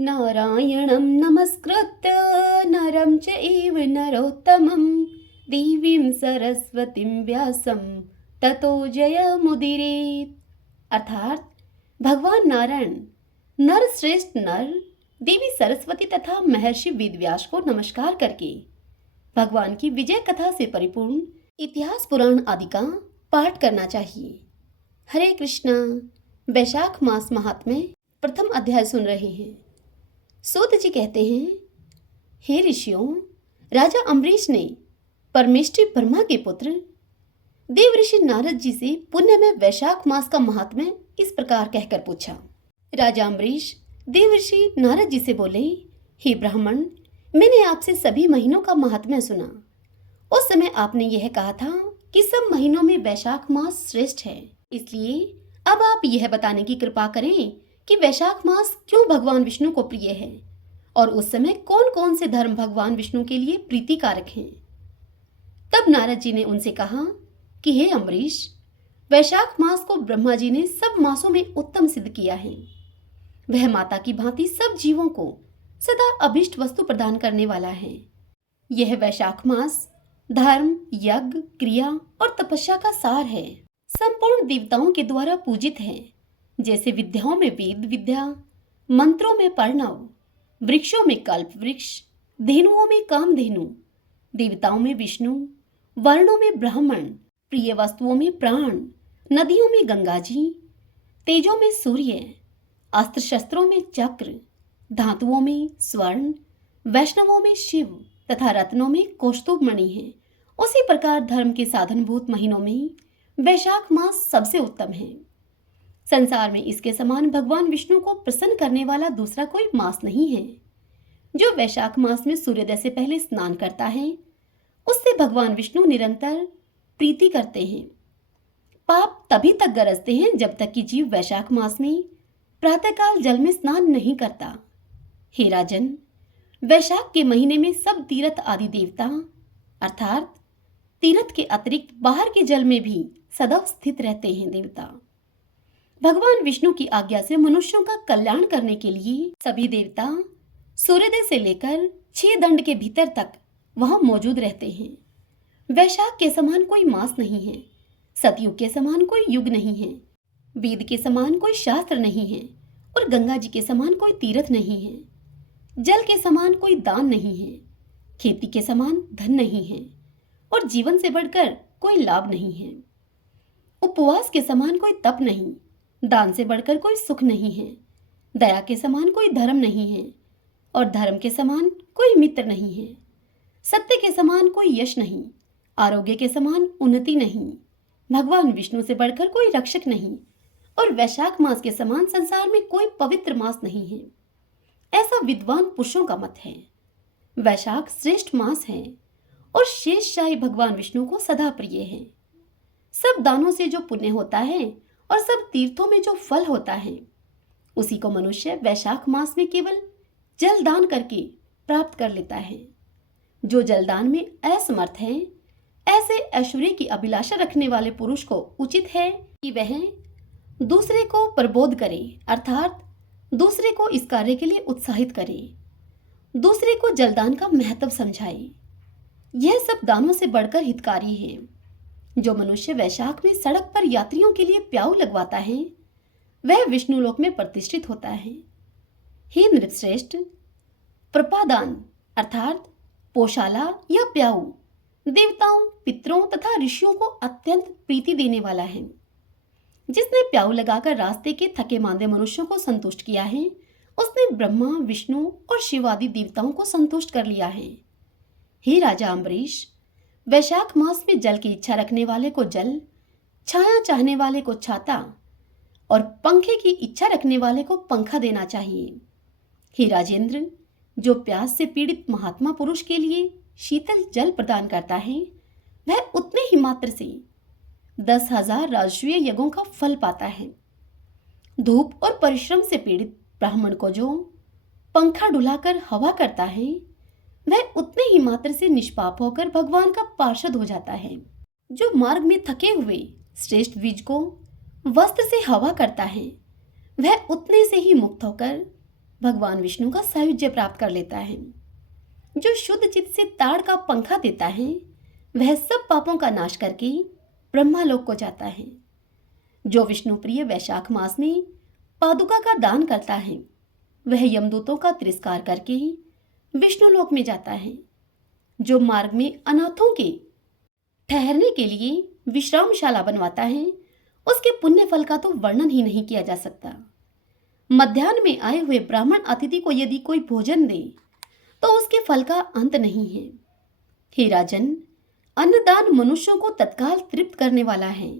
नारायणं नमस्कृत्य नरं चैव नरोत्तमं देवीं सरस्वतीं व्यासं ततो जयमुदीरयेत्। अर्थात भगवान नारायण नर श्रेष्ठ नर देवी सरस्वती तथा महर्षि वेदव्यास को नमस्कार करके भगवान की विजय कथा से परिपूर्ण इतिहास पुराण आदि का पाठ करना चाहिए। हरे कृष्णा। वैशाख मास महात्म्य प्रथम अध्याय सुन रहे हैं। सूत जी कहते हैं, हे ऋषियों, राजा अम्बरीश ने परमेष्ठी ब्रह्मा के पुत्र देव ऋषि नारद जी से पुण्य में वैशाख मास का महात्म्य इस प्रकार कहकर पूछा। राजा अम्बरीश देव ऋषि नारद जी से बोले, हे ब्राह्मण, मैंने आपसे सभी महीनों का महात्म्य सुना। उस समय आपने यह कहा था कि सब महीनों में वैशाख मास श्रेष्ठ है। इसलिए अब आप यह बताने की कृपा करें कि वैशाख मास क्यों भगवान विष्णु को प्रिय है और उस समय कौन कौन से धर्म भगवान विष्णु के लिए प्रीतिकारक हैं। तब नारद जी ने उनसे कहा कि हे अम्बरीश, वैशाख मास को ब्रह्मा जी ने सब मासों में उत्तम सिद्ध किया है। वह माता की भांति सब जीवों को सदा अभिष्ट वस्तु प्रदान करने वाला है। यह वैशाख मास धर्म, यज्ञ, क्रिया और तपस्या का सार है। संपूर्ण देवताओं के द्वारा पूजित है। जैसे विद्याओं में वेद विद्या, मंत्रों में प्रणव, वृक्षों में कल्प वृक्ष, धेनुओं में कामधेनु, देवताओं में विष्णु, वर्णों में ब्राह्मण, प्रिय वस्तुओं में प्राण, नदियों में गंगा जी, तेजों में सूर्य, अस्त्र शस्त्रों में चक्र, धातुओं में स्वर्ण, वैष्णवों में शिव तथा रत्नों में कौस्तुभ मणि है। उसी प्रकार धर्म के साधनभूत महीनों में वैशाख मास सबसे उत्तम है। संसार में इसके समान भगवान विष्णु को प्रसन्न करने वाला दूसरा कोई मास नहीं है। जो वैशाख मास में सूर्योदय से पहले स्नान करता है, उससे भगवान विष्णु निरंतर प्रीति करते हैं। पाप तभी तक गरजते हैं जब तक कि जीव वैशाख मास में प्रातःकाल जल में स्नान नहीं करता। हे राजन, वैशाख के महीने में सब तीर्थ आदि देवता अर्थात तीर्थ के अतिरिक्त बाहर के जल में भी सदा स्थित रहते हैं। देवता भगवान विष्णु की आज्ञा से मनुष्यों का कल्याण करने के लिए सभी देवता सूर्योदय से लेकर 6 दंड के भीतर तक वहां मौजूद रहते हैं। वैशाख के समान कोई मास नहीं है, सतयुग के समान कोई युग नहीं है, वेद के समान कोई शास्त्र नहीं है और गंगा जी के समान कोई तीर्थ नहीं है। जल के समान कोई दान नहीं है, खेती के समान धन नहीं है और जीवन से बढ़कर कोई लाभ नहीं है। उपवास के समान कोई तप नहीं, दान से बढ़कर कोई सुख नहीं है, दया के समान कोई धर्म नहीं है और धर्म के समान कोई मित्र नहीं है। सत्य के समान कोई यश नहीं, आरोग्य के समान उन्नति नहीं, भगवान विष्णु से बढ़कर कोई रक्षक नहीं और वैशाख मास के समान संसार में कोई पवित्र मास नहीं है। ऐसा विद्वान पुरुषों का मत है। वैशाख श्रेष्ठ मास है और शेषशाही भगवान विष्णु को सदा प्रिय है। सब दानों से जो पुण्य होता है और सब तीर्थों में जो फल होता है, उसी को मनुष्य वैशाख मास में केवल जल दान करके प्राप्त कर लेता है। जो जलदान में असमर्थ है, ऐसे ऐश्वर्य की अभिलाषा रखने वाले पुरुष को उचित है कि वह दूसरे को प्रबोध करे, अर्थात दूसरे को इस कार्य के लिए उत्साहित करे, दूसरे को जलदान का महत्व समझाए। यह सब दानों से बढ़कर हितकारी है। जो मनुष्य वैशाख में सड़क पर यात्रियों के लिए प्याऊ लगवाता है, वह विष्णु लोक में प्रतिष्ठित होता है। हे नृपश्रेष्ठ, प्रपादान अर्थात पोशाला या प्याऊ देवताओं, पितरों तथा ऋषियों को अत्यंत प्रीति देने वाला है। जिसने प्याऊ लगाकर रास्ते के थके मांदे मनुष्यों को संतुष्ट किया है, उसने ब्रह्मा, विष्णु और शिव आदि देवताओं को संतुष्ट कर लिया है। हे राजा अम्बरीश, वैशाख मास में जल की इच्छा रखने वाले को जल, छाया चाहने वाले को छाता और पंखे की इच्छा रखने वाले को पंखा देना चाहिए। हे राजेंद्र, जो प्यास से पीड़ित महात्मा पुरुष के लिए शीतल जल प्रदान करता है, वह उतने ही मात्र से 10,000 राजसूय यज्ञों का फल पाता है। धूप और परिश्रम से पीड़ित ब्राह्मण को जो पंखा डुलाकर हवा करता है, वह उतने ही मात्र से निष्पाप होकर भगवान का पार्षद हो जाता है। जो मार्ग में थके हुए श्रेष्ठ द्विज को वस्त्र से हवा करता है, वह उतने से ही मुक्त होकर भगवान विष्णु का सायुज्य प्राप्त कर लेता है। जो शुद्ध चित्त से ताड़ का पंखा देता है वह सब पापों का नाश करके ब्रह्मालोक को जाता है। जो विष्णु प्रिय वैशाख मास में पादुका का दान करता है वह यमदूतों का तिरस्कार करके विष्णु लोक में जाता है। जो मार्ग में अनाथों के ठहरने के लिए विश्रामशाला बनवाता है उसके पुण्य फल का तो वर्णन ही नहीं किया जा सकता। मध्याह्न में आए हुए ब्राह्मण अतिथि को यदि कोई भोजन दे तो उसके फल का अंत नहीं है। हे राजन, अन्नदान मनुष्यों को तत्काल तृप्त करने वाला है,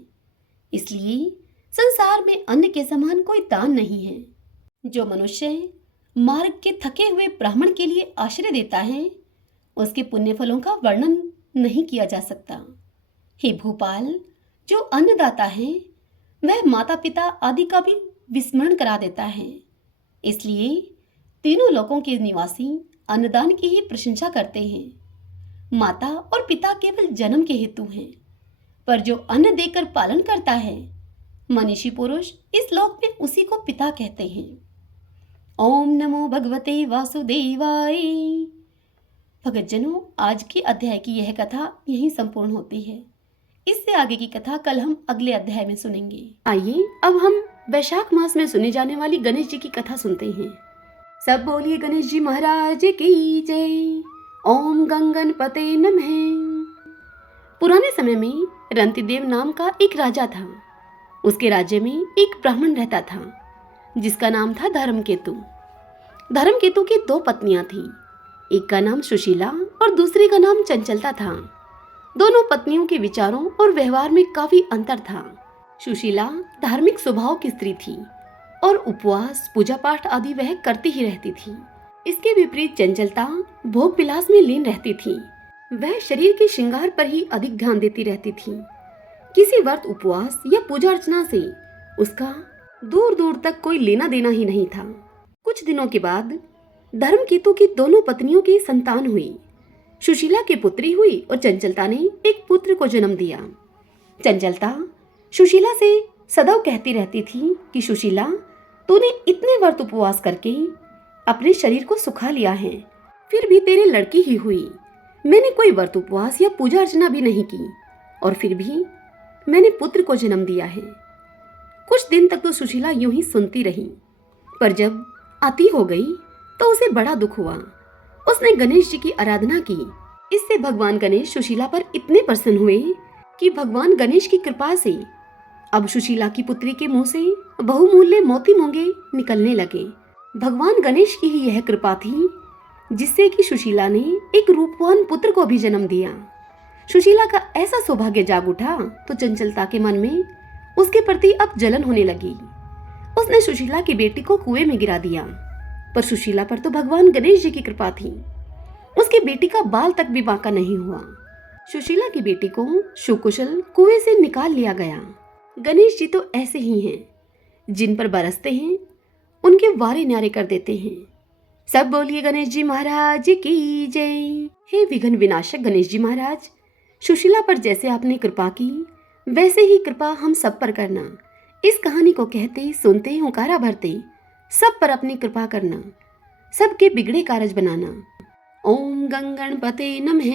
इसलिए संसार में अन्न के समान कोई दान नहीं है। जो मनुष्य मार्ग के थके हुए ब्राह्मण के लिए आश्रय देता है उसके पुण्य फलों का वर्णन नहीं किया जा सकता। हे भूपाल, जो अन्नदाता है वह माता पिता आदि का भी विस्मरण करा देता है, इसलिए तीनों लोकों के निवासी अन्नदान की ही प्रशंसा करते हैं। माता और पिता केवल जन्म के हेतु हैं, पर जो अन्न देकर पालन करता है मनीषी पुरुष इस लोक में उसी को पिता कहते हैं। ओम नमो भगवते वासुदेवाय। भगतजनों, आज के अध्याय की यह कथा यहीं संपूर्ण होती है। इससे आगे की कथा कल हम अगले अध्याय में सुनेंगे। आइए अब हम वैशाख मास में सुनी जाने वाली गणेश जी की कथा सुनते हैं। सब बोलिए गणेश जी महाराज की जय। ओम गंगनपते नमः। पुराने समय में रंतिदेव नाम का एक राजा था। उसके राज्य में एक ब्राह्मण रहता था जिसका नाम था धर्मकेतु। धर्मकेतु की 2 पत्नियां थीं। एक का नाम सुशीला और दूसरी का नाम चंचलता था। दोनों पत्नियों के विचारों और व्यवहार में काफी अंतर था। सुशीला धार्मिक स्वभाव की स्त्री थी और उपवास पूजा पाठ आदि वह करती ही रहती थी। इसके विपरीत चंचलता भोग विलास में लीन रहती थी। वह शरीर के श्रृंगार पर ही अधिक ध्यान देती रहती थी। किसी व्रत उपवास या पूजा अर्चना से उसका दूर दूर तक कोई लेना देना ही नहीं था। कुछ दिनों के बाद धर्मकेतु की दोनों पत्नियों की संतान हुई। सुशीला की पुत्री हुई और चंचलता ने एक पुत्र को जन्म दिया। चंचलता सुशीला से सदैव कहती रहती थी कि सुशीला, तूने इतने व्रत उपवास करके अपने शरीर को सुखा लिया है, फिर भी तेरे लड़की ही हुई। मैंने कोई व्रत उपवास या पूजा अर्चना भी नहीं की और फिर भी मैंने पुत्र को जन्म दिया है। कुछ दिन तक तो सुशीला यूं ही सुनती रही, पर जब अति हो गई तो उसे बड़ा दुख हुआ। उसने गणेश जी की आराधना की। इससे भगवान गणेश सुशीला पर इतने प्रसन्न हुए कि भगवान गणेश की कृपा से अब सुशीला की पुत्री के मुंह से बहुमूल्य मोती मूंगे निकलने लगे। भगवान गणेश की ही यह कृपा थी जिससे कि सुशीला ने एक रूपवान पुत्र को भी जन्म दिया। सुशीला का ऐसा सौभाग्य जाग उठा तो चंचलता के मन में उसके प्रति अब जलन होने लगी। उसने सुशीला की बेटी को कुएं में गिरा दिया, पर सुशीला पर तो भगवान गणेश जी की कृपा थी। उसकी बेटी का बाल तक भी बांका नहीं हुआ। सुशीला की बेटी को सुकुशल कुएं से निकाल लिया गया। गणेश जी तो ऐसे ही हैं, जिन पर बरसते हैं उनके वारे न्यारे कर देते हैं। सब बोलिए गणेश जी महाराज की जय। हे विघ्न विनाशक गणेश जी महाराज, सुशीला पर जैसे आपने कृपा की वैसे ही कृपा हम सब पर करना। इस कहानी को कहते सुनते हुंकारा भरते सब पर अपनी कृपा करना, सबके बिगड़े कारज बनाना। ओम गंगणपते नमः।